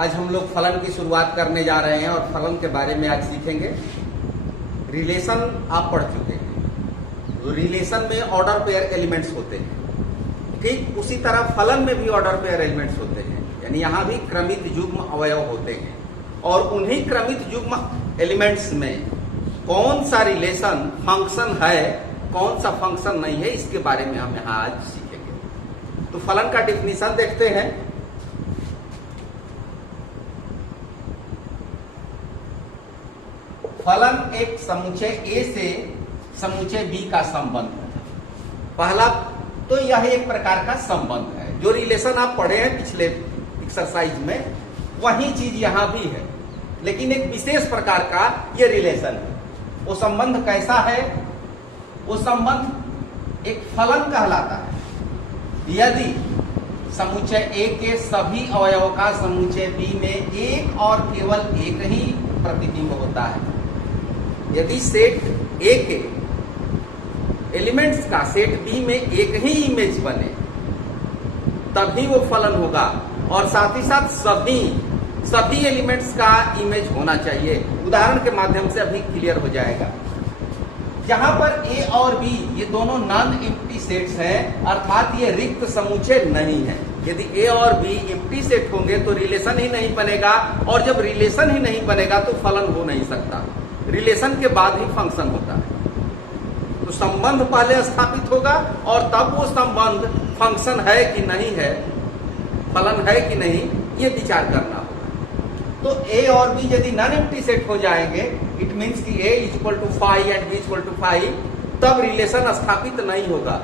आज हम लोग फलन की शुरुआत करने जा रहे हैं और फलन के बारे में आज सीखेंगे। रिलेशन आप पढ़ चुके हैं, तो रिलेशन में ऑर्डर पेयर एलिमेंट्स होते हैं। ठीक उसी तरह फलन में भी ऑर्डर पेयर एलिमेंट्स होते हैं, यानी यहाँ भी क्रमित युग्म अवयव होते हैं। और उन्हीं क्रमित युग्म एलिमेंट्स में कौन सा रिलेशन फंक्शन है, कौन सा फंक्शन नहीं है, इसके बारे में हम यहाँ आज सीखेंगे। तो फलन का डिफिनीशन देखते हैं। फलन एक समुच्चय ए से समुच्चय बी का संबंध है। पहला तो यह एक प्रकार का संबंध है। जो रिलेशन आप पढ़े हैं पिछले एक्सरसाइज में, वही चीज यहां भी है, लेकिन एक विशेष प्रकार का यह रिलेशन है। वो संबंध कैसा है? वो संबंध एक फलन कहलाता है। यदि समुच्चय ए के सभी अवयवों का समुच्चय बी में एक और केवल एक ही प्रतिबिंब होता है, यदि सेट ए के एलिमेंट्स का सेट बी में एक ही इमेज बने, तभी वो फलन होगा। और साथ ही साथ सभी एलिमेंट्स का इमेज होना चाहिए। उदाहरण के माध्यम से अभी क्लियर हो जाएगा। जहां पर ए और बी ये दोनों नॉन एम्प्टी सेट्स हैं, अर्थात ये रिक्त समुच्चय नहीं है। यदि ए और बी एम्प्टी सेट होंगे तो रिलेशन ही नहीं बनेगा, और जब रिलेशन ही नहीं बनेगा तो फलन हो नहीं सकता। रिलेशन के बाद ही फंक्शन होता है। तो संबंध पहले स्थापित होगा और तब वो संबंध फंक्शन है कि नहीं है, फलन है कि नहीं, ये विचार करना होगा। तो ए और बी यदि नॉन एम्प्टी सेट हो जाएंगे, इट मीन्स कि a equal to 5 and b equal to 5, तब रिलेशन स्थापित नहीं होगा।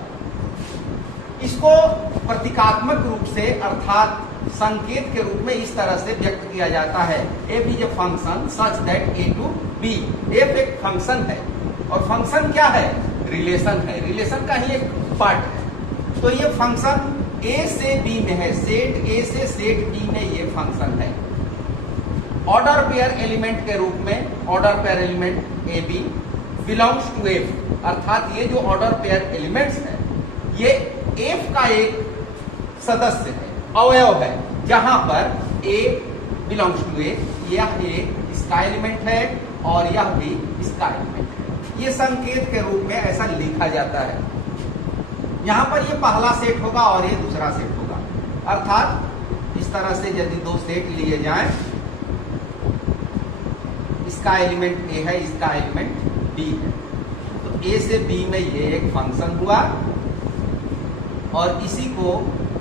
इसको प्रतीकात्मक रूप से अर्थात संकेत के रूप में इस तरह से व्यक्त किया जाता है। F is a function such that A to B. F एक फंक्शन है, और फंक्शन क्या है? रिलेशन है। रिलेशन का ही एक पार्ट है। तो ये फंक्शन ए से बी में है, सेट ए से सेट बी में ये फंक्शन है। ऑर्डर पेयर एलिमेंट के रूप में order pair element A B belongs to F, अर्थात ये जो ऑर्डर पेयर एलिमेंट्स है ये एफ का एक सदस्य है, अवयव है। जहां पर ए बिलोंग्स टू ए, यह ए इसका एलिमेंट है और यह भी इसका एलिमेंट है। ये संकेत के रूप में ऐसा लिखा जाता है। यहां पर ये पहला सेट होगा और ये दूसरा सेट होगा। अर्थात इस तरह से यदि दो सेट लिए जाएं, इसका एलिमेंट ए है, इसका एलिमेंट बी है, तो ए से बी में ये एक फंक्शन हुआ और इसी को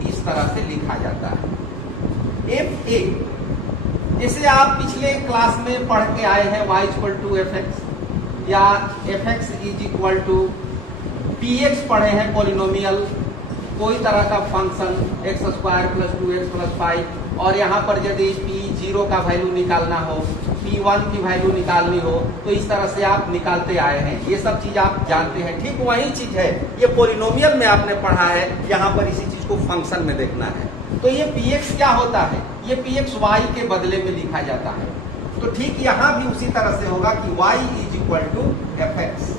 इस तरह से लिखा जाता है। एफ ए, जैसे आप पिछले क्लास में पढ़ के आए हैं y equal to F x, या f x is equal to p x पढ़े हैं, पोलिनोमियल कोई तरह का function x square plus 2x plus 5। और यहाँ पर यदि p0 का वैल्यू निकालना हो, p1 की वैल्यू निकालनी हो, तो इस तरह से आप निकालते आए हैं। ये सब चीज आप जानते हैं। ठीक वही चीज है, ये पोलिनोमियल में आपने पढ़ा है, यहाँ पर इसी चीज को फंक्शन में देखना है। तो ये px क्या होता है? ये px y के बदले में लिखा जाता है। तो ठीक यहाँ भी उसी तरह से होगा कि y is equal to F X,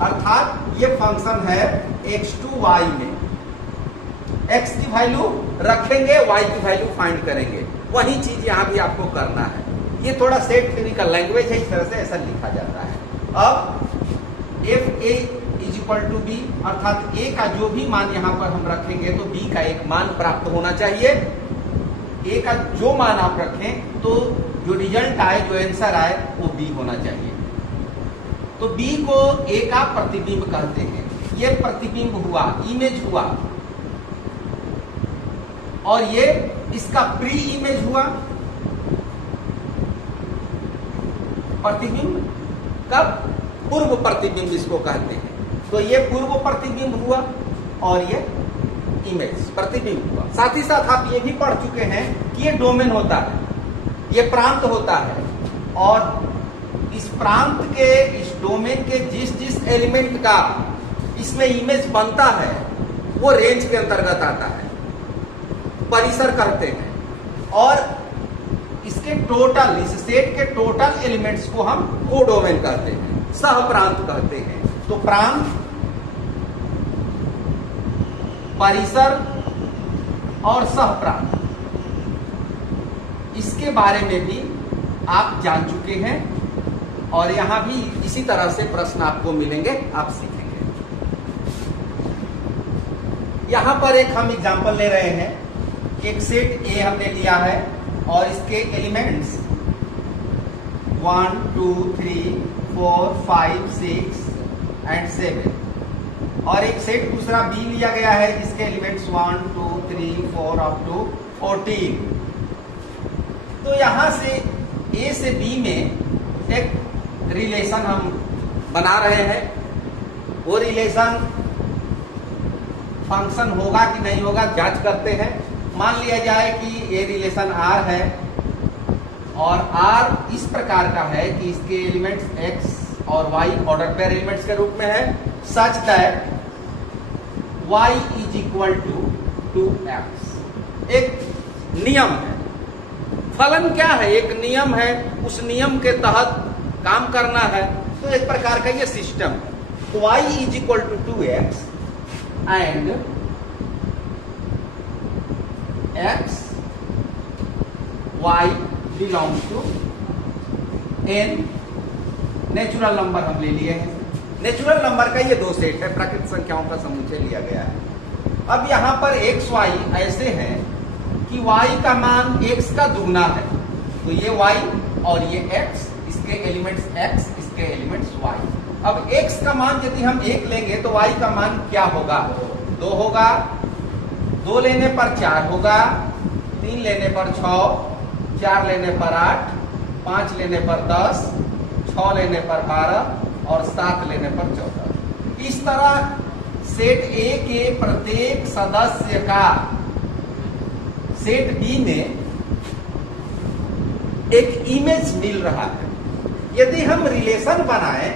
अर्थात ये फंक्शन है x टू y में। x की वैल्यू रखेंगे, y की वैल्यू फाइंड करेंगे। वही चीज यहाँ भी आपको करना है। ये थोड़ा सेट थ्योरिकल लैंग्वेज है, इस तरह से ऐसा लिखा जाता है। अब F A is equal to B, अर्थात a का जो भी मान यहाँ पर हम रखेंगे तो b का एक मान प्राप्त होना चाहिए। a का जो मान आप रखें तो जो रिजल्ट आए, जो आंसर आए, वो b होना चाहिए। तो b को a का प्रतिबिंब कहते हैं। ये प्रतिबिंब हुआ, इमेज हुआ, और ये इसका प्री इमेज हुआ। प्रतिबिंब कब? पूर्व प्रतिबिंब इसको कहते हैं। तो ये पूर्व प्रतिबिंब हुआ और ये इमेज प्रतिबिंब हुआ। साथ ही साथ आप ये भी पढ़ चुके हैं कि ये डोमेन होता है, ये प्रांत होता है, और इस प्रांत के, इस डोमेन के जिस जिस एलिमेंट का इसमें इमेज बनता है वो रेंज के अंतर्गत आता है, परिसर कहते हैं। और इसके टोटल, इस सेट के टोटल एलिमेंट्स को हम कोडोमेन कहते हैं, सह प्रांत कहते हैं। तो प्रांत, परिसर और सह प्रांत, इसके बारे में भी आप जान चुके हैं और यहाँ भी इसी तरह से प्रश्न आपको मिलेंगे, आप सीखेंगे। यहाँ पर एक हम एग्जांपल ले रहे हैं। एक सेट ए हमने लिया है और इसके एलिमेंट्स 1 2 3 4 5 6 एंड 7 और एक सेट दूसरा बी लिया गया है जिसके एलिमेंट्स 1 2 3 4 अप टू 14। तो यहां से ए से बी में एक रिलेशन हम बना रहे हैं। वो रिलेशन फंक्शन होगा कि नहीं होगा जांच करते हैं। मान लिया जाए कि ये रिलेशन आर है और आर इस प्रकार का है कि इसके एलिमेंट्स एक्स और वाई ऑर्डर पेयर एलिमेंट्स के रूप में है, such that y is equal to 2x। एक नियम है, फलन क्या है, एक नियम है, उस नियम के तहत काम करना है। तो एक प्रकार का ये सिस्टम है। तो y is equal to 2x and x y belongs to n। Natural number हम ले लिए हैं। नेचुरल नंबर का ये दो सेट है, प्राकृतिक संख्याओं का समुच्चय लिया गया है। अब यहां पर x y ऐसे हैं कि y का मान x का दुगना है। तो ये y और ये x, इसके एलिमेंट्स x, इसके एलिमेंट्स y। अब x का मान यदि हम 1 लेंगे तो y का मान क्या होगा, 2 होगा। 2 लेने पर 4 होगा, 3 लेने पर 6, 4 लेने पर 8, 5 लेने पर 10, 6 लेने पर 12 और 7 लेने पर 14। इस तरह सेट ए के प्रत्येक सदस्य का सेट बी में एक इमेज मिल रहा है। यदि हम रिलेशन बनाएं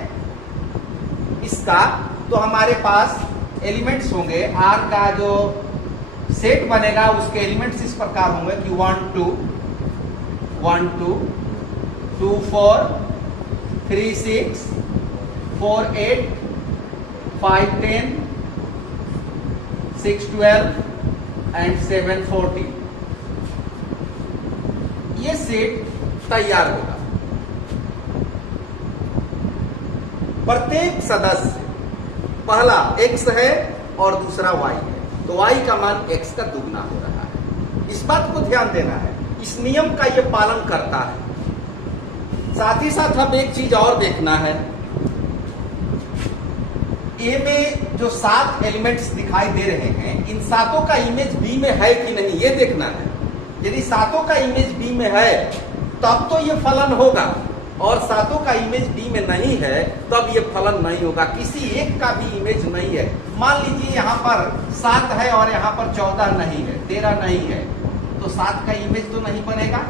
इसका तो हमारे पास एलिमेंट्स होंगे। आर का जो सेट बनेगा उसके एलिमेंट्स इस प्रकार होंगे कि 1 2 1 2 2 4 3 6 4 8 5 10 6 12 एंड 7 14। ये सेट तैयार होगा। प्रत्येक सदस्य पहला x है और दूसरा y है, तो y का मान x का दुगना हो रहा है। इस बात को ध्यान देना है, इस नियम का ये पालन करता है। साथ ही साथ हम एक चीज और देखना है, ए में जो 7 एलिमेंट्स दिखाई दे रहे हैं इन 7 का इमेज बी में है कि नहीं ये देखना है। यदि 7 का इमेज बी में है तब तो ये फलन होगा, और 7 का इमेज बी में नहीं है तब ये फलन नहीं होगा। किसी एक का भी इमेज नहीं है। मान लीजिए यहाँ पर 7 है और यहाँ पर 14 नहीं है, 13 नहीं है, तो 7 का इमेज तो नहीं बनेगा,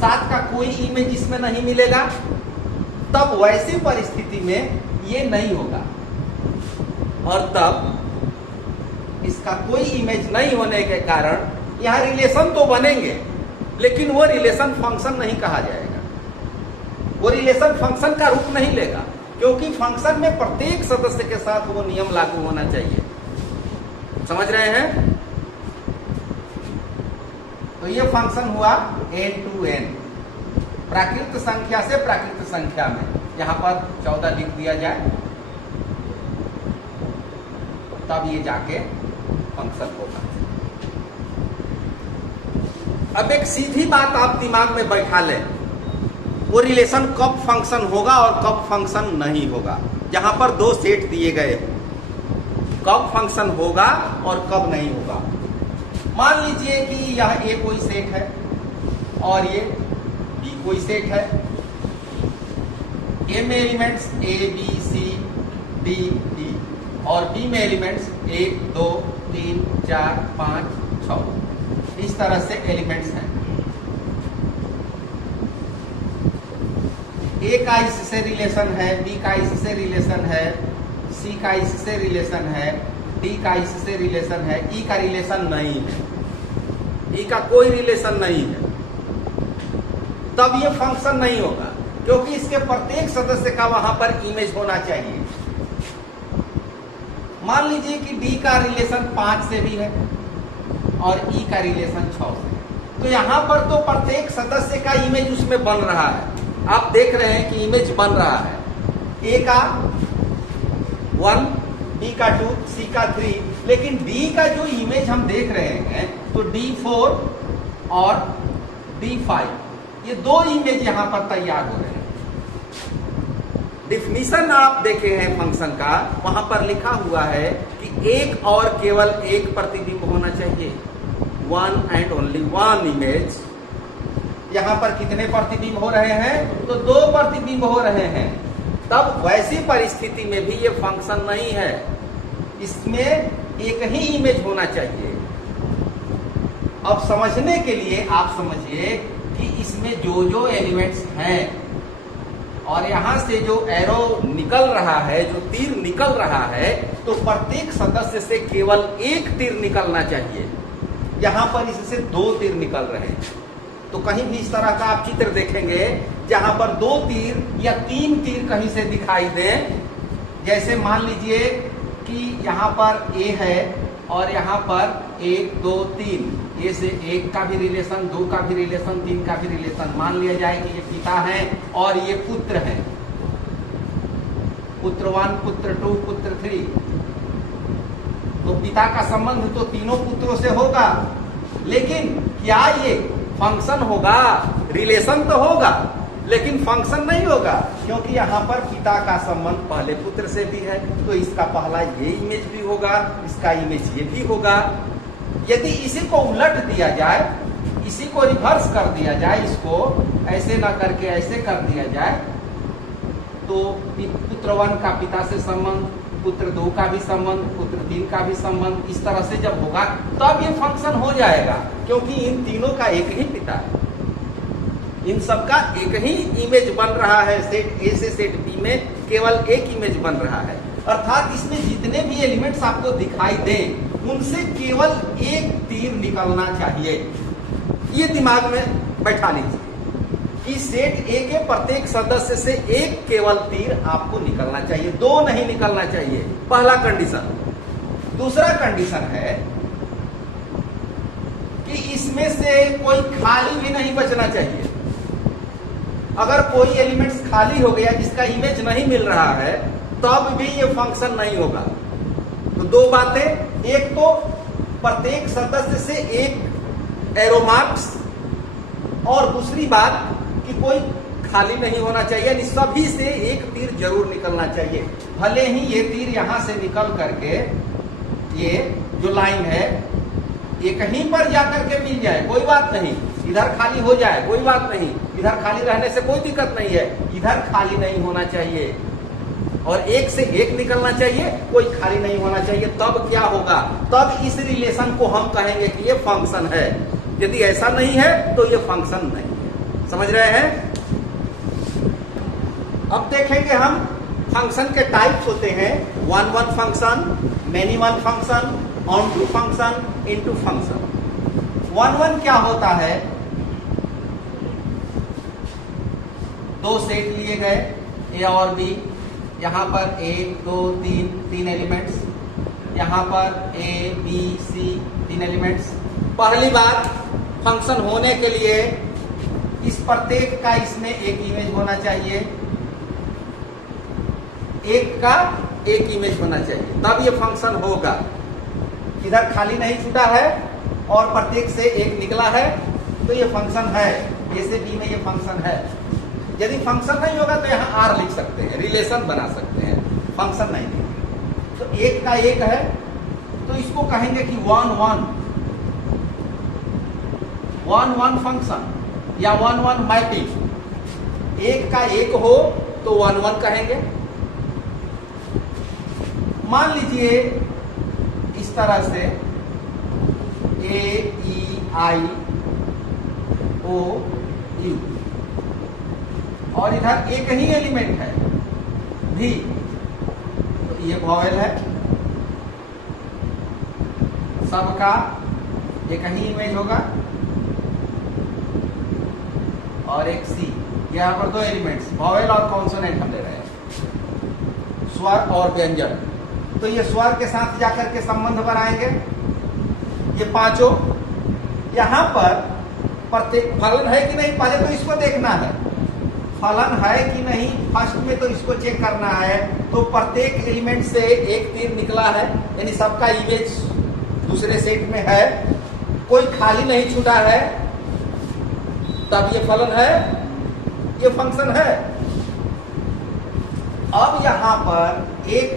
7 का कोई इमेज इसमें नहीं मिलेगा। तब वैसी परिस्थिति में ये नहीं होगा और तब इसका कोई इमेज नहीं होने के कारण यहाँ रिलेशन तो बनेंगे लेकिन वो रिलेशन फंक्शन नहीं कहा जाएगा। वो रिलेशन फंक्शन का रूप नहीं लेगा, क्योंकि फंक्शन में प्रत्येक सदस्य के साथ वो नियम लागू होना चाहिए। समझ रहे हैं? तो ये फंक्शन हुआ n to n, प्राकृत संख्या से प्राकृत संख्या में। यहां पर 14 लिख दिया जाए तब ये जाके फंक्शन होगा। अब एक सीधी बात आप दिमाग में बैठा लें, वो रिलेशन कब फंक्शन होगा और कब फंक्शन नहीं होगा। जहां पर 2 सेट दिए गए कब फंक्शन होगा और कब नहीं होगा। मान लीजिए कि यह ए कोई सेट है और ये बी कोई सेट है। ए में elements A B C D E और बी में एलिमेंट्स 1 2 3 4 5 6 इस तरह से एलिमेंट्स हैं। ए का इससे रिलेशन है, बी का इससे रिलेशन है, सी का इससे रिलेशन है, डी का इससे रिलेशन है, ई का रिलेशन नहीं है, ई का कोई रिलेशन नहीं है। तब ये फंक्शन नहीं होगा, क्योंकि इसके प्रत्येक सदस्य का वहां पर इमेज होना चाहिए। मान लीजिए कि डी का रिलेशन 5 से भी है और ई का रिलेशन 6 से है, तो यहां पर तो प्रत्येक सदस्य का इमेज उसमें बन रहा है। आप देख रहे हैं कि इमेज बन रहा है, ए का 1, बी का 2, सी का 3, लेकिन डी का जो इमेज हम देख रहे हैं तो D4 और D5, ये दो इमेज यहां पर तैयार हो रहे हैं। डिफिनीशन आप देखे हैं फंक्शन का, वहां पर लिखा हुआ है कि एक और केवल एक प्रतिबिंब होना चाहिए, one and only one image. यहां पर कितने प्रतिबिंब हो रहे हैं? तो दो प्रतिबिंब हो रहे हैं। तब वैसी परिस्थिति में भी ये फंक्शन नहीं है, इसमें एक ही इमेज होना चाहिए। अब समझने के लिए आप समझिए कि इसमें जो जो एलिमेंट्स हैं और यहां से जो एरो निकल रहा है, जो तीर निकल रहा है, तो प्रत्येक सदस्य से केवल एक तीर निकलना चाहिए। यहां पर इससे दो तीर निकल रहे हैं। तो कहीं भी इस तरह का आप चित्र देखेंगे जहां पर दो तीर या तीन तीर कहीं से दिखाई दें, जैसे मान लीजिए कि यहां पर ए है और यहां पर 1 2 3, ए से 1 का भी रिलेशन, 2 का भी रिलेशन, 3 का भी रिलेशन। मान लिया जाए कि ये पिता है और ये पुत्र है, पुत्र 1, पुत्र 2, पुत्र 3। तो पिता का संबंध तो तीनों पुत्रों से होगा, लेकिन क्या ये फंक्शन होगा? रिलेशन तो होगा लेकिन फंक्शन नहीं होगा, क्योंकि यहां पर पिता का संबंध पहले पुत्र से भी है, तो इसका पहला ये इमेज भी होगा, इसका इमेज ये भी होगा। यदि इसी को उलट दिया जाए, इसी को रिवर्स कर दिया जाए, इसको ऐसे ना करके ऐसे कर दिया जाए, तो पुत्र 1 का पिता से संबंध, पुत्र 2 का भी संबंध, पुत्र 3 का भी संबंध, इस तरह से जब होगा तब ये फंक्शन हो जाएगा, क्योंकि इन तीनों का एक ही पिता है, इन सबका एक ही इमेज बन रहा है। सेट ए से सेट बी में केवल एक इमेज बन रहा है, अर्थात इसमें जितने भी एलिमेंट्स आपको दिखाई दें उनसे केवल एक तीर निकलना चाहिए। ये दिमाग में बैठा लीजिए कि सेट ए के प्रत्येक सदस्य से एक केवल तीर आपको निकलना चाहिए, दो नहीं निकलना चाहिए, पहला कंडीशन। दूसरा कंडीशन है कि इसमें से कोई खाली भी नहीं बचना चाहिए। अगर कोई एलिमेंट्स खाली हो गया जिसका इमेज नहीं मिल रहा है, तब भी ये फंक्शन नहीं होगा। तो दो बातें, एक तो प्रत्येक सदस्य से एक एरो मार्क्स, और दूसरी बात कि कोई खाली नहीं होना चाहिए, यानी सभी से एक तीर जरूर निकलना चाहिए। भले ही ये तीर यहां से निकल करके ये जो लाइन है ये कहीं पर जाकर के मिल जाए, कोई बात नहीं, इधर खाली हो जाए कोई बात नहीं, इधर खाली रहने से कोई दिक्कत नहीं है, इधर खाली नहीं होना चाहिए और एक से एक निकलना चाहिए, कोई खाली नहीं होना चाहिए। तब क्या होगा? तब इस रिलेशन को हम कहेंगे कि ये फंक्शन है। यदि ऐसा नहीं है तो ये फंक्शन नहीं है। समझ रहे हैं? अब देखेंगे हम फंक्शन के टाइप्स होते हैं, 1-1 function, many one function, onto function, into function. 1-1 क्या होता है? दो सेट लिए गए ए और बी, यहां पर 1 2 3 एलिमेंट्स, यहां पर ए बी सी 3 एलिमेंट्स। पहली बात, फंक्शन होने के लिए इस प्रत्येक का इसमें एक इमेज होना चाहिए, एक का एक इमेज होना चाहिए, तब ये फंक्शन होगा। इधर खाली नहीं छूटा है और प्रत्येक से एक निकला है, तो ये फंक्शन है। ए से बी में ये फंक्शन है। यदि फंक्शन नहीं होगा तो यहाँ आर लिख सकते हैं, रिलेशन बना सकते हैं, फंक्शन नहीं है। तो एक का एक है तो इसको कहेंगे कि 1-1 फंक्शन या 1-1 मैपिंग। एक का एक हो तो 1-1 कहेंगे। मान लीजिए इस तरह से A-E-I-O-U और इधर एक ही एलिमेंट है भी, तो ये वॉवेल है, सबका एक ही इमेज होगा और एक सी। यहाँ पर दो एलिमेंट्स वॉवेल और कॉन्सोनेंट हम ले रहे हैं, स्वर और व्यंजन। तो ये स्वर के साथ जाकर के संबंध बनाएंगे ये पांचों। यहां पर प्रत्येक फलन है कि नहीं, पहले तो इसको देखना है फलन है कि नहीं, फर्स्ट में तो इसको चेक करना है। तो प्रत्येक एलिमेंट से एक तीर निकला है, यानी सबका इमेज दूसरे सेट में है, कोई खाली नहीं छूटा है, तब ये फलन है, ये फंक्शन है। अब यहां पर एक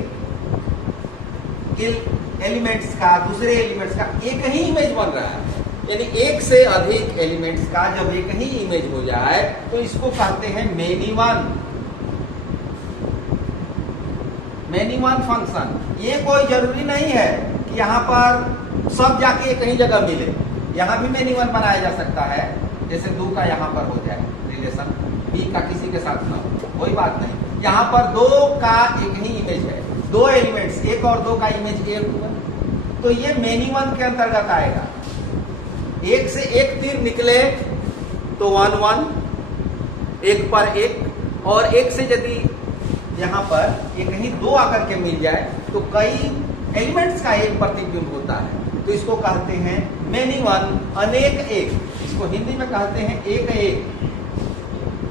एलिमेंट्स का दूसरे एलिमेंट्स का एक ही इमेज बन रहा है, यानी एक से अधिक एलिमेंट्स का जब एक ही इमेज हो जाए तो इसको कहते हैं मेनी वन फंक्शन। ये कोई जरूरी नहीं है कि यहाँ पर सब जाके एक ही जगह मिले, यहाँ भी मेनी वन बनाया जा सकता है। जैसे 2 का यहाँ पर हो जाए रिलेशन, b का किसी के साथ ना हो, कोई बात नहीं। यहाँ पर 2 का एक ही इमेज है, 2 एलिमेंट्स, 1 और 2 का इमेज एक हुआ, तो ये मेनी वन के अंतर्गत आएगा। एक से एक तीर निकले तो 1 1, एक पर एक, और एक से यदि यहाँ पर एक ही 2 आकर के मिल जाए तो कई एलिमेंट्स का एक प्रतिबिंब होता है, तो इसको कहते हैं मेनी वन, अनेक एक। इसको हिंदी में कहते हैं एक एक,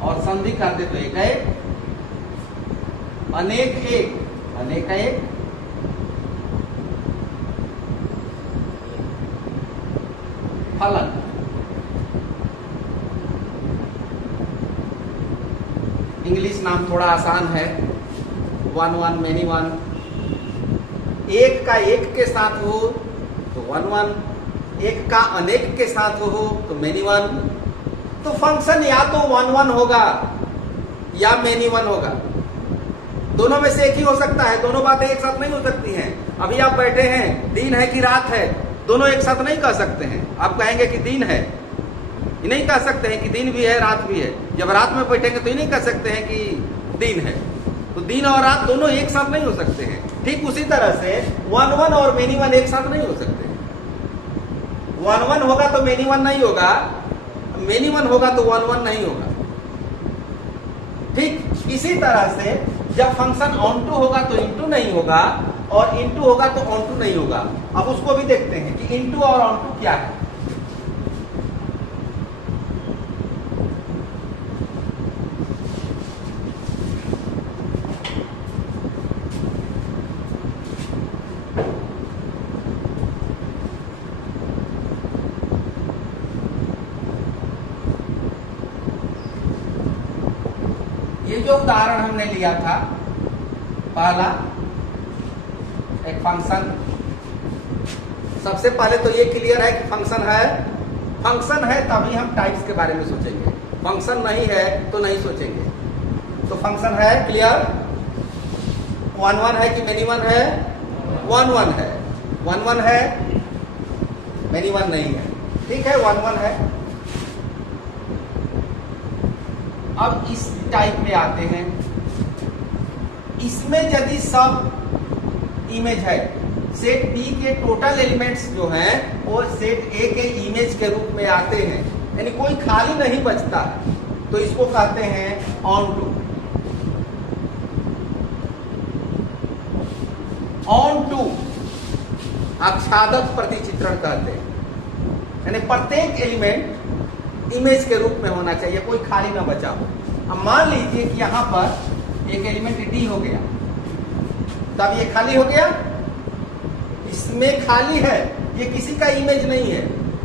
और संधि करते तो एक एक, अनेक एक, अनेक एक। फलन इंग्लिश नाम थोड़ा आसान है, 1 1 मेनी वन। एक का एक के साथ हो तो 1 1, एक का अनेक के साथ हो तो मेनी वन। तो फंक्शन या तो 1 1 होगा या मेनी वन होगा, दोनों में से एक ही हो सकता है। दोनों बातें एक साथ नहीं हो सकती हैं। अभी आप बैठे हैं, दिन है कि रात है, दोनों एक साथ नहीं कह सकते हैं। आप कहेंगे कि दिन है, ये नहीं कह सकते हैं कि दिन भी है रात भी है। जब रात में बैठेंगे तो ये नहीं कह सकते हैं कि दिन है। तो दिन और रात दोनों एक साथ नहीं हो सकते हैं। ठीक उसी तरह से 1 1 और मेनी वन एक साथ नहीं हो सकते। 1 1 होगा तो मेनी वन नहीं होगा, मेनी वन होगा तो 1 1 नहीं होगा। ठीक इसी तरह से जब फंक्शन ऑन टू होगा तो इनटू नहीं होगा, और इनटू होगा तो ऑन टू नहीं होगा। अब उसको भी देखते हैं कि इनटू और ऑन टू क्या है। ये जो उदाहरण हमने लिया था पहला, एक फंक्शन, सबसे पहले तो ये क्लियर है कि फंक्शन है। फंक्शन है तभी हम टाइप्स के बारे में सोचेंगे, फंक्शन नहीं है तो नहीं सोचेंगे। तो फंक्शन है, क्लियर। 1 1 है कि मेनी वन है? 1 1 है, 1 1 है, मेनी वन नहीं है। ठीक है, 1 1 है। अब इस टाइप में आते हैं, इसमें यदि सब इमेज है, सेट बी के टोटल एलिमेंट्स जो हैं वो सेट ए के इमेज के रूप में आते हैं, यानी कोई खाली नहीं बचता, तो इसको कहते हैं ऑन टू। ऑन टू आच्छादक प्रतिचित्रण कहते हैं, यानी प्रत्येक एलिमेंट इमेज के रूप में होना चाहिए, कोई खाली ना बचा हो। अब मान लीजिए कि यहां पर एक एलिमेंट डी हो गया, तब ये खाली हो गया, इसमें खाली है, ये किसी का इमेज नहीं है,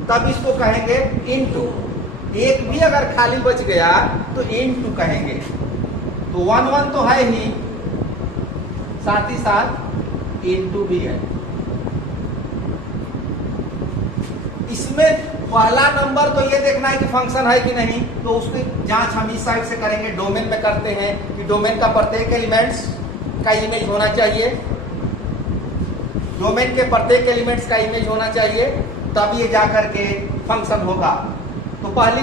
तब इसको कहेंगे इनटू। एक भी अगर खाली बच गया तो इनटू कहेंगे। तो 1 1 तो है ही, साथ ही साथ इनटू भी है। इसमें पहला नंबर तो ये देखना है कि फंक्शन है कि नहीं, तो उसकी जांच हम इस साइड से करेंगे, डोमेन में करते हैं कि डोमेन का प्रत्येक एलिमेंट्स का इमेज होना चाहिए, डोमेन के प्रत्येक एलिमेंट्स का इमेज होना चाहिए, तब ये जाकर के फंक्शन होगा। तो पहली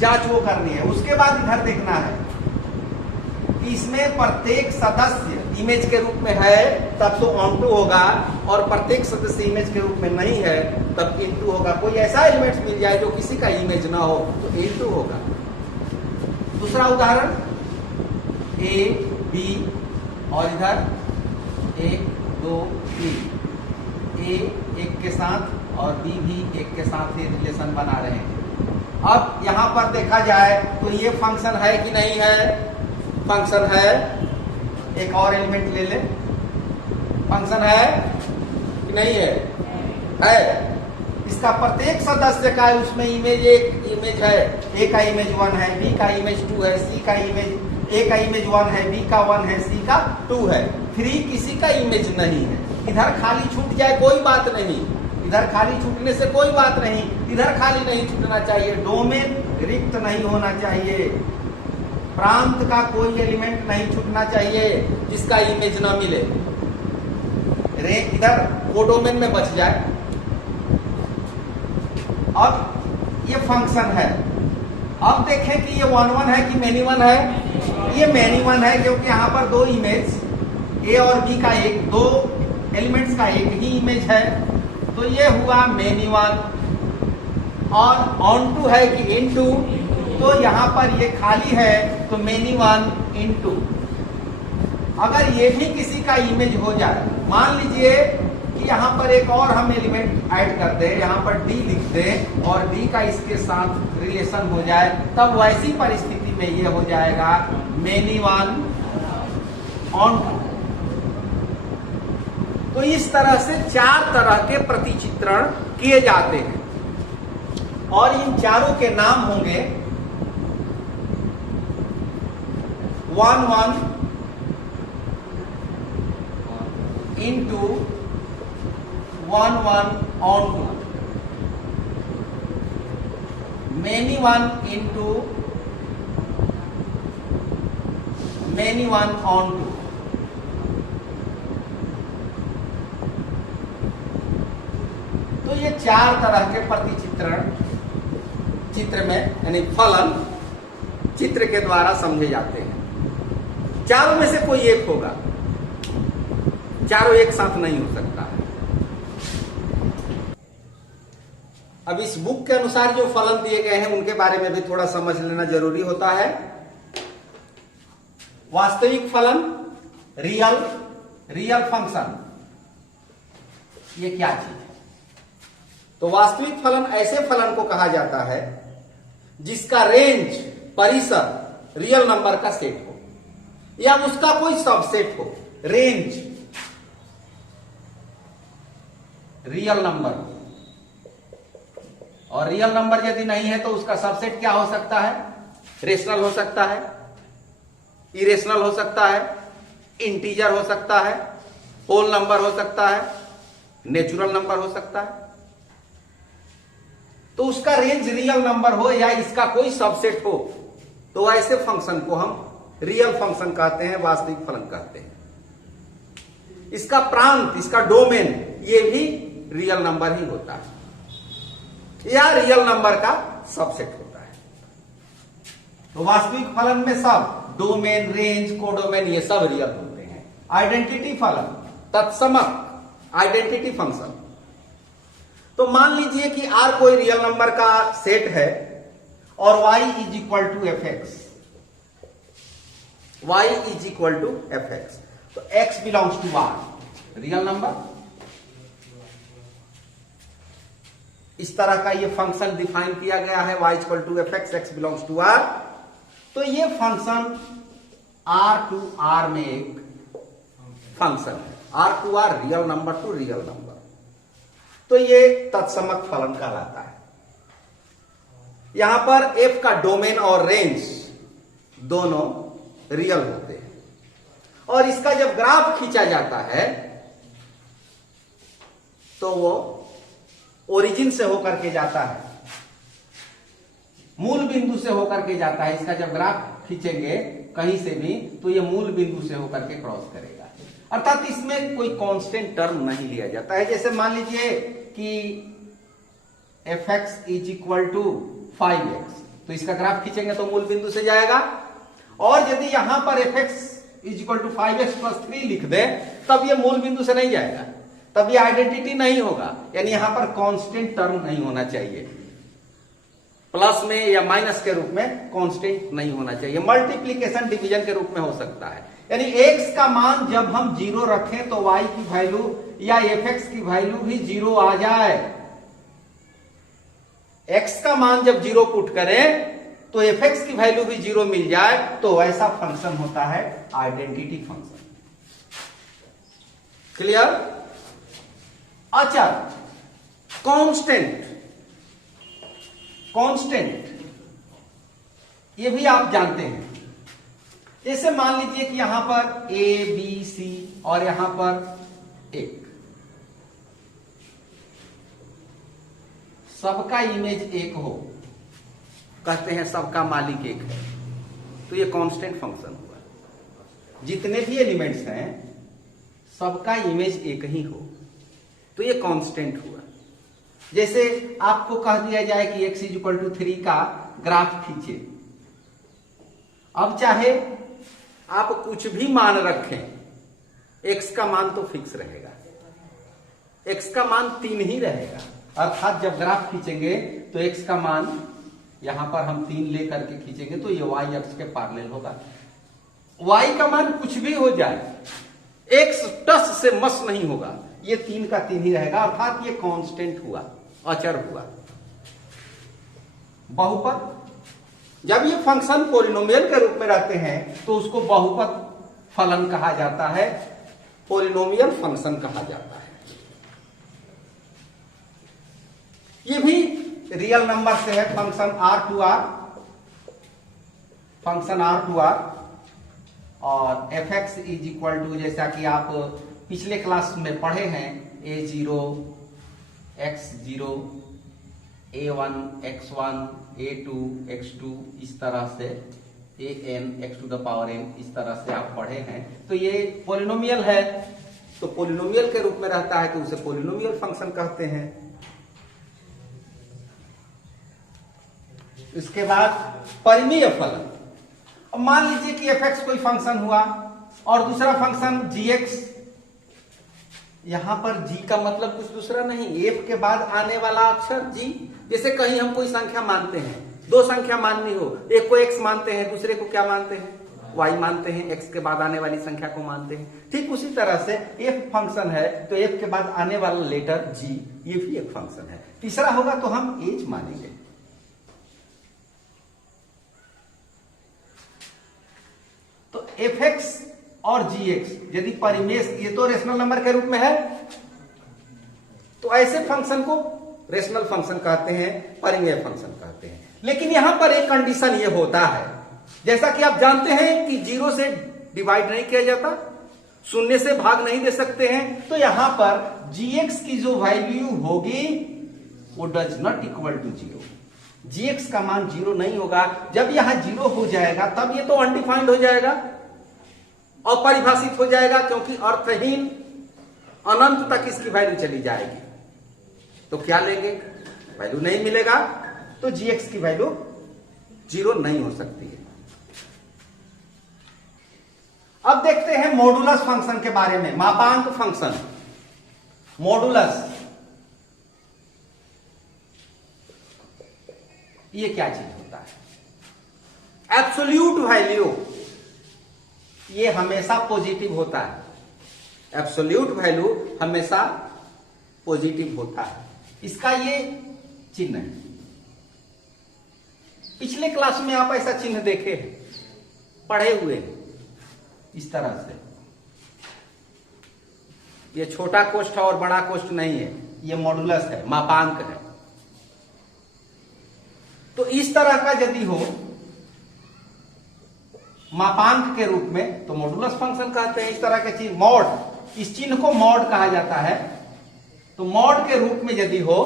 जांच वो करनी है। उसके बाद इधर देखना है कि इसमें प्रत्येक सदस्य इमेज के रूप में है तब तो ऑन टू होगा, और प्रत्येक सदस्य इमेज के रूप में नहीं है तब इनटू होगा। कोई ऐसा एलिमेंट मिल जाए जो किसी का इमेज ना हो तो इनटू होगा। दूसरा उदाहरण, ए बी और इधर 1 2 3, ए एक के साथ और बी भी एक के साथ ही रिलेशन बना रहे हैं। अब यहां पर देखा जाए तो ये फंक्शन है कि नहीं है, फंक्शन है। एक और एलिमेंट ले ले, फंक्शन है कि नहीं है, है। इसका प्रत्येक सदस्य का है उसमें इमेज, एक इमेज है, ए का इमेज 1 है, बी का इमेज 2 है, सी का इमेज, ए का इमेज 1 है, बी का 1 है, सी का 2 है। फ्री किसी का इमेज नहीं है। इधर खाली छूट जाए कोई बात नहीं, इधर खाली छूटने से कोई बात नहीं, इधर खाली नहीं छूटना चाहिए। डोमेन रिक्त नहीं होना चाहिए, प्रांत का कोई एलिमेंट नहीं छूटना चाहिए जिसका इमेज ना मिले, रे इधर कोडोमेन में बच जाए। अब ये फंक्शन है। अब देखें कि ये 1 1 है कि मैनी 1 है, ये मैनी 1 है क्योंकि यहाँ पर दो इमेज ए और बी का एक, दो एलिमेंट्स का एक ही इमेज है, तो ये हुआ मैनी 1। और ऑन टू है कि इन टू, तो यहां पर ये खाली है तो मैनी 1 इन टू। अगर ये भी किसी का इमेज हो जाए, मान लीजिए कि यहां पर एक और हम एलिमेंट ऐड कर दें, यहां पर डी लिख दें और डी का इसके साथ रिलेशन हो जाए, तब वैसी परिस्थिति में ये हो जाएगा मैनी 1 ऑन टू। तो इस तरह से 4 तरह के प्रतिचित्रण किए जाते हैं और इन चारों के नाम होंगे 1 1 into 1 1 on 2, many 1 into many 1 on 2। तो ये 4 तरह के प्रतिचित्रण चित्र में यानी फलन चित्र के द्वारा समझे जाते हैं। चारों में से कोई एक होगा, चारों एक साथ नहीं हो सकता है। अब इस बुक के अनुसार जो फलन दिए गए हैं उनके बारे में भी थोड़ा समझ लेना जरूरी होता है। वास्तविक फलन, रियल फंक्शन, ये क्या चीज है? तो वास्तविक फलन ऐसे फलन को कहा जाता है जिसका रेंज, परिसर रियल नंबर का सेट हो या उसका कोई सबसेट हो। रेंज रियल नंबर, और रियल नंबर यदि नहीं है तो उसका सबसेट क्या हो सकता है? रेशनल हो सकता है, इरेशनल हो सकता है, इंटीजर हो सकता है, होल नंबर हो सकता है, नेचुरल नंबर हो सकता है। तो उसका रेंज रियल नंबर हो या इसका कोई सबसेट हो, तो ऐसे फंक्शन को हम रियल फंक्शन कहते हैं, वास्तविक फलन कहते हैं। इसका प्रांत, इसका डोमेन, ये भी रियल नंबर ही होता है या रियल नंबर का सबसेट होता है। तो वास्तविक फलन में सब डोमेन, रेंज, कोडोमेन ये सब रियल होते हैं। आइडेंटिटी फलन, तत्समक आइडेंटिटी फंक्शन। तो मान लीजिए कि R कोई रियल नंबर का सेट है और y is equal to F X, y is equal to F X, तो x belongs to R, real number. इस तरह का ये फंक्शन डिफाइन किया गया है, y equal to F X, x belongs to R। तो ये फंक्शन R टू R में एक फंक्शन है, R to R, real number to real number. तो ये तत्समक फलन कहलाता है। यहां पर f का डोमेन और रेंज दोनों रियल होते हैं और इसका जब ग्राफ खींचा जाता है तो वो ओरिजिन से होकर के जाता है, मूल बिंदु से होकर के जाता है। इसका जब ग्राफ खींचेंगे कहीं से भी तो ये मूल बिंदु से होकर के क्रॉस करेगा, अर्थात इसमें कोई कांस्टेंट टर्म नहीं लिया जाता है। जैसे मान लीजिए कि F x is equal to 5x, तो इसका ग्राफ खींचेंगे तो मूल बिंदु से जाएगा। और यदि यहां पर F x is equal to 5x plus 3 लिख दे तब ये मूल बिंदु से नहीं जाएगा, तब ये आइडेंटिटी नहीं होगा, यानी यहां पर कांस्टेंट टर्म नहीं होना चाहिए, प्लस में या माइनस के रूप में कांस्टेंट नहीं होना चाहिए। मल्टीप्लीकेशन डिवीजन के रूप में हो सकता है, यानी x का मान जब हम 0 रखें तो y की वैल्यू या fx की वैल्यू भी 0 आ जाए, x का मान जब 0 पुट करें तो fx की वैल्यू भी 0 मिल जाए तो ऐसा फंक्शन होता है आइडेंटिटी फंक्शन। क्लियर? अचर, कांस्टेंट, ये भी आप जानते हैं। जैसे मान लीजिए कि यहां पर a b c और यहां पर 1, सबका इमेज 1 हो, कहते हैं सबका मालिक 1 है, तो ये कांस्टेंट फंक्शन हुआ। जितने भी एलिमेंट्स हैं सबका इमेज 1 ही हो तो ये कांस्टेंट हुआ। जैसे आपको कह दिया जाए कि x = 3 का ग्राफ खींचे, अब चाहे आप कुछ भी मान रखें, x का मान तो फिक्स रहेगा, x का मान 3 ही रहेगा। अर्थात जब ग्राफ खींचेंगे तो x का मान यहां पर हम 3 लेकर के खींचेंगे तो ये y अक्ष के पैरेलल होगा। y का मान कुछ भी हो जाए, x टस से मस नहीं होगा, ये 3 का 3 ही रहेगा। अर्थात ये कांस्टेंट हुआ, अचर हुआ। बहुपद, जब ये फंक्शन पॉलिनोमियल के रूप में रहते हैं तो उसको बहुपद फलन कहा जाता है, पॉलिनोमियल फंक्शन कहा जाता है। ये भी रियल नंबर से है, फंक्शन R टू R और fx = जैसा कि आप पिछले क्लास में पढ़े हैं a0 x0 a1 x1 a2 x2 इस तरह से an x⁴n इस तरह से आप पढ़े हैं। तो ये पॉलिनोमियल है, तो पॉलिनोमियल के रूप में रहता है तो उसे पॉलिनोमियल फंक्शन कहते हैं। इसके बाद परिमेय फलन। अब मान लीजिए कि fx कोई फंक्शन हुआ और दूसरा फंक्शन gx, यहां पर g का मतलब कुछ दूसरा नहीं, f के बाद आने वाला अक्षर g। जैसे कहीं हम कोई संख्या मानते हैं, 2 संख्या माननी हो, एक को x मानते हैं, दूसरे को क्या मानते हैं, y मानते हैं, x के बाद आने वाली संख्या को मानते हैं। ठीक उसी तरह से f फंक्शन है तो f के बाद आने वाला लेटर g, ये भी एक फंक्शन है। तीसरा होगा तो हम h मानेंगे। तो fx और gx यदि परिमेय, ये तो रेशनल नंबर के रूप में है, तो ऐसे फंक्शन को रेशनल फंक्शन कहते हैं, परिमेय फंक्शन कहते हैं। लेकिन यहां पर एक कंडीशन ये होता है, जैसा कि आप जानते हैं कि 0 से डिवाइड नहीं किया जाता, 0 से भाग नहीं दे सकते हैं, तो यहां पर gx की जो वैल्यू होगी वो does not equal to 0। gx का मान 0 नहीं होगा। जब यहां 0 हो जाएगा तब ये तो अनडिफाइंड हो जाएगा, अपरिभाषित हो जाएगा, क्योंकि अर्थहीन अनंत तक इसकी वैल्यू चली जाएगी। तो क्या लेंगे, वैल्यू नहीं मिलेगा, तो gx की वैल्यू 0 नहीं हो सकती है। अब देखते हैं मॉडुलस फंक्शन के बारे में, मापांक फंक्शन। मॉडुलस ये क्या चीज होता है? एब्सोल्यूट वैल्यू, ये हमेशा पॉजिटिव होता है। एब्सोल्यूट वैल्यू हमेशा पॉजिटिव होता है। इसका ये चिन्ह है, पिछले क्लास में आप ऐसा चिन्ह देखे हैं, पढ़े हुए हैं, इस तरह से। ये छोटा कोष्ठ और बड़ा कोष्ठ नहीं है, ये मॉडुलस है, मापांक है। तो इस तरह का यदि हो मापांक के रूप में तो मॉडुलस फंक्शन कहते हैं। इस तरह के चीज, मॉड, इस चिन्ह को मॉड कहा जाता है। तो मॉड के रूप में यदि हो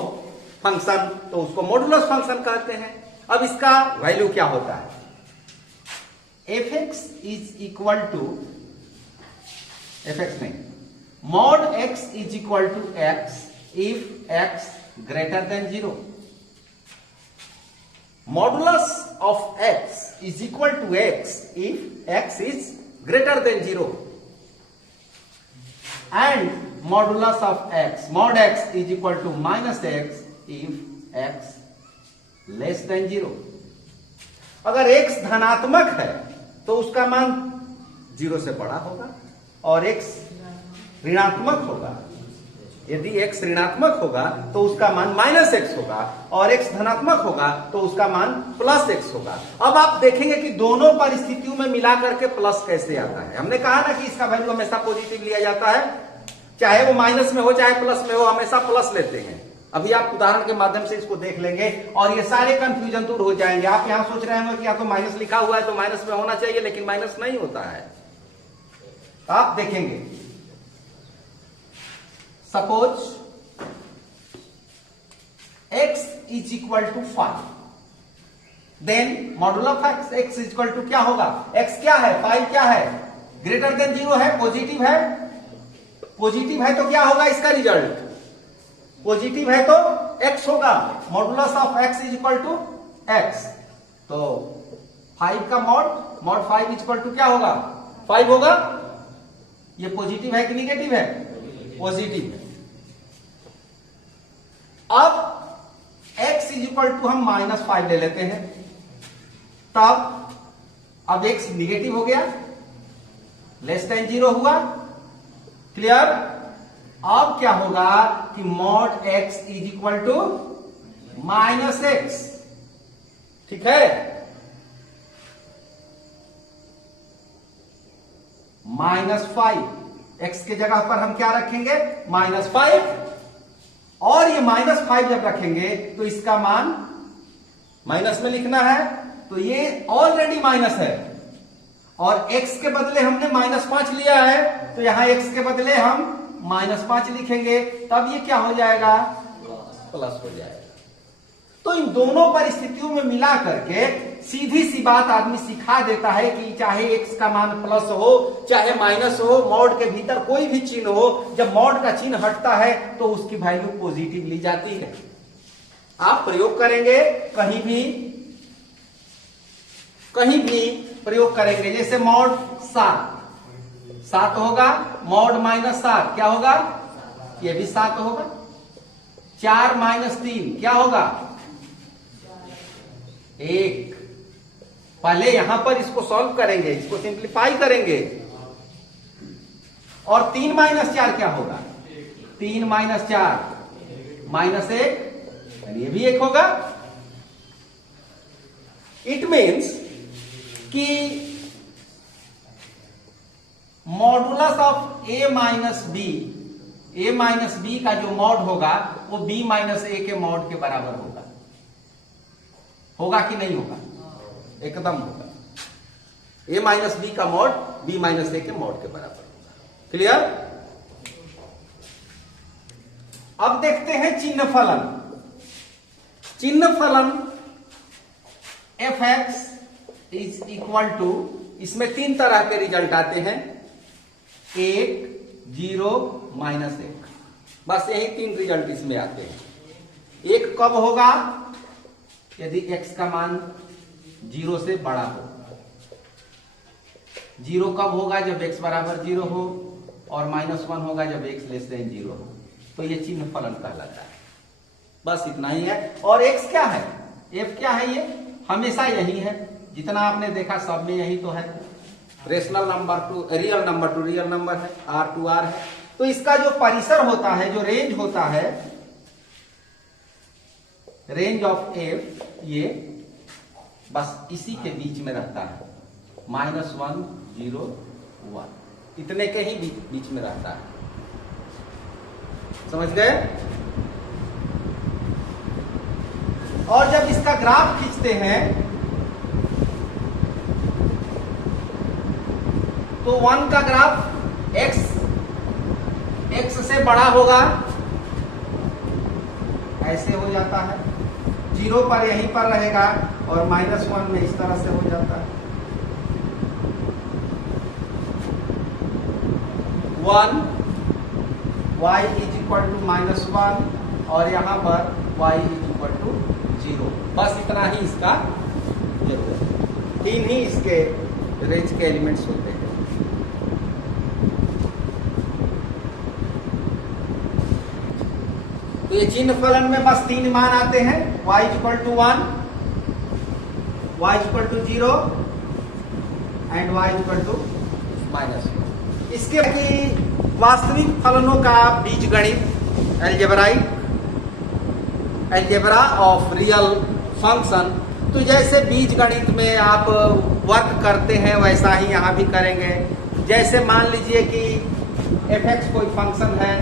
फंक्शन तो उसको मॉडुलस फंक्शन कहते हैं। अब इसका वैल्यू क्या होता है? fx is equal to, fx नहीं, mod x is equal to x if x greater than 0। Modulus of x is equal to x if x is greater than 0, and modulus of x, mod x is equal to minus x if x less than 0। अगर x धनात्मक है तो उसका मान 0 से बड़ा होगा, और x ऋणात्मक होगा यदि x ऋणात्मक होगा तो उसका मान माइनस एक्स होगा, और x धनात्मक होगा तो उसका मान प्लस एक्स होगा। अब आप देखेंगे कि दोनों परिस्थितियों में मिला करके प्लस कैसे आता है। हमने कहा ना कि इसका वैल्यू हमेशा पॉजिटिव लिया जाता है, चाहे वो माइनस में हो चाहे प्लस में हो, हमेशा प्लस लेते हैं। अभी आप उदाहरण के माध्यम से इसको देख लेंगे और ये सारे कंफ्यूजन दूर हो जाएंगे। आप यहां सोच रहे होंगे कि या तो माइनस लिखा हुआ है तो माइनस में होना चाहिए, लेकिन माइनस नहीं होता है। आप देखेंगे, suppose x is equal to 5, then modulus of x is equal to क्या होगा, x क्या है, 5 क्या है, ग्रेटर देन 0 है, पॉजिटिव है। पॉजिटिव है तो क्या होगा इसका रिजल्ट, पॉजिटिव है तो x होगा, modulus of x is equal to x। तो 5 का मॉड 5 इज इक्वल टू क्या होगा, 5 होगा। ये पॉजिटिव है कि निगेटिव है, पॉजिटिव है। अब x इज इक्वल टू हम -5 ले लेते हैं, तब अब x निगेटिव हो गया, लेस देन 0 हुआ, क्लियर। अब क्या होगा कि mod x is equal to -x, ठीक है। -5, x के जगह पर हम क्या रखेंगे, -5, और ये -5 जब रखेंगे तो इसका मान माइनस में लिखना है, तो ये ऑलरेडी माइनस है, और x के बदले हमने -5 लिया है, तो यहां x के बदले हम -5 लिखेंगे, तब ये क्या हो जाएगा, प्लस हो जाएगा। तो इन दोनों परिस्थितियों में मिला करके सीधी सी बात आदमी सिखा देता है कि चाहे x का मान प्लस हो चाहे माइनस हो, मॉड के भीतर कोई भी चिन्ह हो, जब मॉड का चिन्ह हटता है तो उसकी वैल्यू पॉजिटिव ली जाती है। आप प्रयोग करेंगे, कहीं भी प्रयोग करेंगे, जैसे मॉड 7 होगा, मॉड -7 क्या होगा, ये भी 7 होगा। 4 - 3 क्या होगा, 1। पहले यहां पर इसको सॉल्व करेंगे, इसको सिंप्लीफाई करेंगे, और 3 - 4 क्या होगा, 3 - 4 -1, ये भी 1 होगा। इट मीन्स कि modulus of a minus b का जो मॉड होगा वो b माइनस a के मॉड के बराबर होगा कि नहीं होगा, एकदम होगा। a माइनस b का मॉड b माइनस a के मॉड के बराबर होगा, क्लियर। अब देखते हैं चिन्ह फलन। चिन्ह फलन f(x) इज इक्वल टू, इसमें 3 तरह के रिजल्ट आते हैं, 1, 0, -1, बस यही 3 रिजल्ट इसमें आते हैं। 1 कब होगा, यदि x का मान 0 से बड़ा हो। 0 कब होगा, जब x बराबर 0 हो, और -1 होगा जब x लेस देन 0 हो। तो ये चिन्ह फलन कहलाता है, बस इतना ही है। और x क्या है, f क्या है, ये हमेशा यही है, जितना आपने देखा सब में यही तो है। Rational number to real number है, R टू R है। तो इसका जो परिसर होता है, जो रेंज होता है, रेंज ऑफ f, ये बस इसी के बीच में रहता है, -1, 0, 1, इतने के ही बीच में रहता है, समझ गए। और जब इसका ग्राफ खींचते हैं तो 1 का ग्राफ x से बड़ा होगा, ऐसे हो जाता है, 0 पर यहीं पर रहेगा, और -1 में इस तरह से हो जाता है। 1 y इज इक्वल टू -1, और यहां पर y इज इक्वल टू 0, बस इतना ही इसका जरूरत है। 3 ही इसके रेंज के एलिमेंट्स होते हैं। तो ये चिन्ह फलन में बस 3 मान आते हैं, y equal to 1, y equal to 0 and y equal to -1। इसके वास्तविक फलनों का बीजगणित अलजेब्रा ऑफ रियल फंक्शन। तो जैसे बीजगणित में आप वर्क करते हैं वैसा ही यहाँ भी करेंगे। जैसे मान लीजिए कि f(x) कोई फंक्शन है,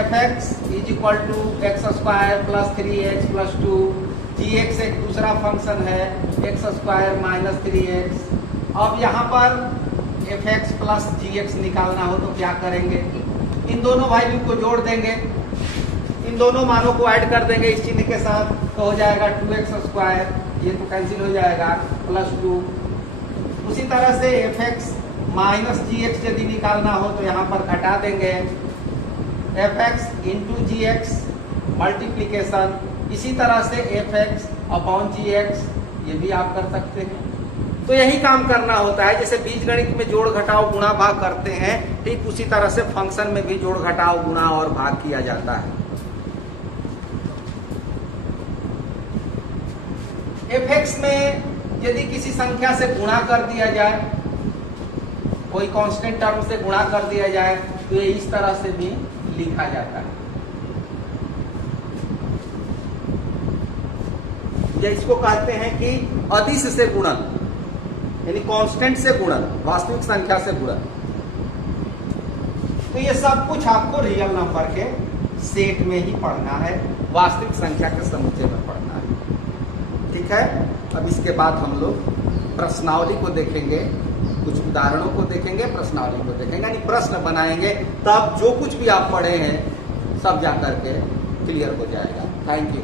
f(x) is equal to x² plus 3x plus 2। g(x) एक दूसरा फंक्शन है, x² माइनस 3x। अब यहाँ पर f(x) प्लस gx निकालना हो तो क्या करेंगे? इन दोनों वैल्यू को जोड़ देंगे, इन दोनों मानों को ऐड कर देंगे इस चिन्ह के साथ, तो हो जाएगा 2x², ये तो कैंसिल हो जाएगा, प्लस 2। उसी तरह से f(x) माइनस gx यदि निकालना हो तो यहाँ पर घटा देंगे, f(x) इंटू gx मल्टीप्लीकेशन। इसी तरह से f(x) अपॉन gx, ये भी आप कर सकते हैं। तो यही काम करना होता है, जैसे बीजगणित में जोड़ घटाव गुणा भाग करते हैं, ठीक उसी तरह से फंक्शन में भी जोड़ घटाव गुणा और भाग किया जाता है। f(x) में यदि किसी संख्या से गुणा कर दिया जाए, कोई कांस्टेंट टर्म से गुणा कर दिया जाए, तो ये इस तरह से भी लिखा जाता है। या इसको कहते हैं कि अदिश से गुणन, यानी कांस्टेंट से गुणन, वास्तविक संख्या से गुणन। तो ये सब कुछ आपको रियल नंबर के सेट में ही पढ़ना है, वास्तविक संख्या के समुच्चय में पढ़ना है। ठीक है, अब इसके बाद हम लोग प्रश्नावली को देखेंगे, कुछ उदाहरणों को देखेंगे, प्रश्नावली को देखेंगे, यानी प्रश्न बनाएंगे, तब जो कुछ भी आप पढ़े हैं सब जाकर के क्लियर हो जाएगा। Thank you.